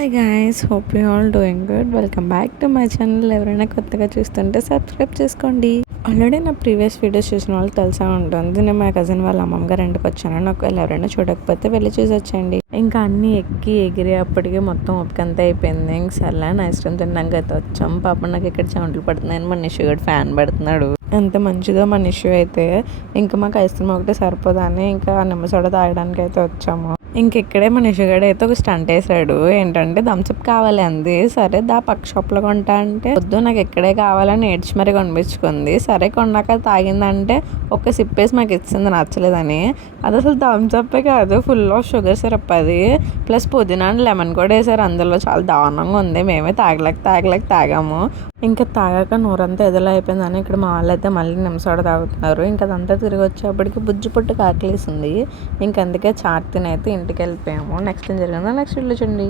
Hi guys, hope you all doing good. Welcome back to my channel. ఎవరైనా కొత్తగా చూస్తుంటే subscribe చేసుకోండి. Already నా ప్రీవియస్ వీడియోస్ చూసిన వాళ్ళు తెలిసే ఉంటుంది. నేను మా కజిన్ వాళ్ళ అమ్మమ్మ గారి ఇంటికి వచ్చాను. ఒకవేళ ఎవరైనా చూడకపోతే వెళ్ళి చూసి వచ్చేయండి. ఇంకా అన్నీ ఎక్కి ఎగిరి అప్పటికే మొత్తం ఓపికంతా అయిపోయింది. ఇంక సర్లే ఐస్ క్రీమ్ తినడానికి అయితే వచ్చాం. పాప నాకు ఇక్కడ చెమటలు పడుతున్నాయని మన నిషు కూడా ఫ్యాన్ పెడుతున్నాడు. ఎంత మంచిదో మన నిషు అయితే. ఇంకా మాకు ఐస్ క్రీమ్ ఒకటే సరిపోదని ఇంకా నిమ్మ సోడా తాగడానికి అయితే వచ్చాము. ఇంకెక్కడే మన నిషుగాడు అయితే ఒక స్టంట్ వేసాడు. ఏంటంటే థమ్స్అప్ కావాలి అంది. సరే దా పక్క షాప్లో కొంటా అంటే వద్దు, నాకు ఇక్కడే కావాలని ఏడ్చి మరీ కొనిపించుకుంది. సరే కొన్నాక తాగిందంటే ఒక సిప్ వేసి మాకు ఇచ్చింది, నచ్చలేదని. అది అసలు థమ్స్అప్పే కాదు, ఫుల్ ఆఫ్ షుగర్ సిరప్ అది. ప్లస్ పుదీనా అండ్ లెమన్ కూడా వేసారు అందులో. చాలా దారుణంగా ఉంది. మేమే తాగలేక తాగాము. ఇంకా తాగాక నోరంతా ఎదలా అయిపోయిందని ఇక్కడ మా వాళ్ళు అయితే మళ్ళీ నిమ్మసోడ తాగుతున్నారు. ఇంకా అదంతా తిరిగి వచ్చేప్పటికి బుజ్జి పుట్టు కాకలేసింది. ఇంక అందుకే చాట్ తినైతే ఇంటికి వెళ్ళిపోయాము. నెక్స్ట్ ఏం జరిగిందో నెక్స్ట్ వీడియో చూడండి.